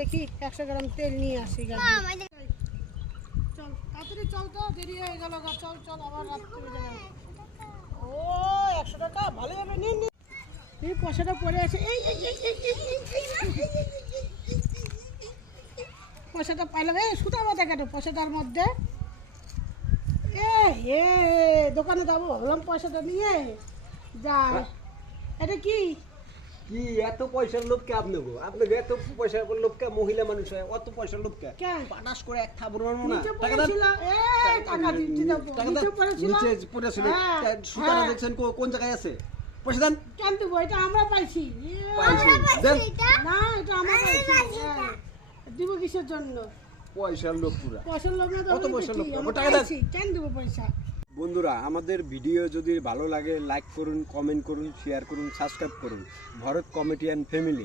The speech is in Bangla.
দেখি 100 গ্রাম তেল নিয়ে আসি গাড়ি। চল তাড়াতাড়ি চল, তো দেরি হয়ে গেল। চল চল, আবার রাত্রে হয়ে যাবে। ও 100 টাকা ভালো হবে। নিন নিন, এই পয়সাটা পড়ে আছে। পয়সাটা পাইলাম। সুতা মাথা কেন পয়সাটার মধ্যে? দোকানে যাবো ভাবলাম, পয়সাটা নিয়ে যাই। এটা কি কি এত পয়সার লোভ কে আপনি গো? আপনাকে এত পয়সার লোভ কে? মহিলা মানুষ হয় অত পয়সার লোভ কে? পাটাস করে এক থাবড় মারবো না। টাকা দেন। টাকা দিতে যাবো। নিচে পড়েছিল। নিচে পড়েছিল। সুতাটা দেখছেন কোন জায়গায় আছে? পয়সা দেন। কেন দেবো? এটা আমরা পাইছি। দেন। না, এটা আমরা পাইছি। দিব কিসের জন্য? পয়সার লোভ পুরা। পয়সার লোভ না তো কত পয়সার লোভ? আমরা টাকা দেন। পাইছি। কেন দেবো পয়সা? বন্ধুরা, আমাদের ভিডিও যদি ভালো লাগে লাইক করুন, কমেন্ট করুন, শেয়ার করুন, সাবস্ক্রাইব করুন। Bharat comedian family.